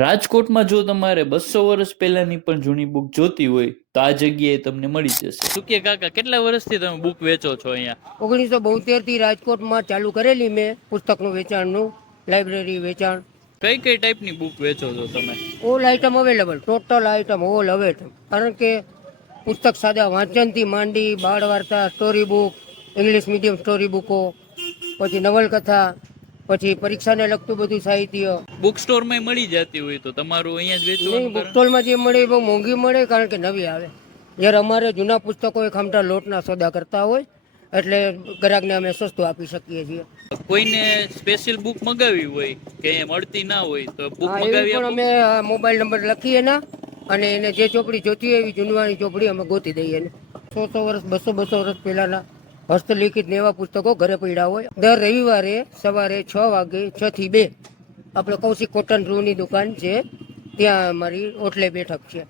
રાજકોટમાં જો તમારે 200 વર્ષ પહેલાની પણ જૂની બુક જોતી હોય તો આ જગ્યાએ તમને મળી જશે. શું કે કાકા, કેટલા વર્ષથી તમે બુક વેચો છો અહીંયા? 1972 થી રાજકોટમાં ચાલુ કરેલી મેં પુસ્તકનું વેચાણનું, લાઇબ્રેરી વેચાણ. કઈ કઈ ટાઈપની બુક વેચો છો તમે? All item available, total item all available. કારણ કે પુસ્તક સાદા વાંચનથી માંડી બાળ વાર્તા, story book, English medium story બુકો, પછી નવલકથા, પછી પરીક્ષાને લગતું બધું સાહિત્ય. બુક સ્ટોરમાં મળી જતી હોય તો તમારું અહીંયા જ વેચવાનું બુક કારણ? સ્ટોલમાં જે મળે એ બહુ મોંઘી મળે, કારણ કે નવી આવે. જ્યારે અમારે જૂના પુસ્તકો એ ખામટા લોટના સોદા કરતા હોય એટલે ગ્રાહકને અમે સસ્તું આપી શકીએ છીએ. કોઈને સ્પેશિયલ બુક મગાવી હોય કે અહીંયા મળતી ના હોય તો બુક હા, એવી મગાવી પણ આપો? અમે મોબાઈલ નંબર લખીએ ના, અને એને જે ચોપડી જોતી હોય એવી જૂનવાણી ચોપડી અમે ગોતી દઈએ એને. 100 વર્ષ, 200 વર્ષ પહેલાના હસ્તલિખિત ને એવા પુસ્તકો ઘરે પડ્યા હોય. દર રવિવારે સવારે 6 વાગે 6 થી 2 આપણે કૌશિક કોટન રૂની દુકાન છે, ત્યાં અમારી ઓટલે બેઠક છે.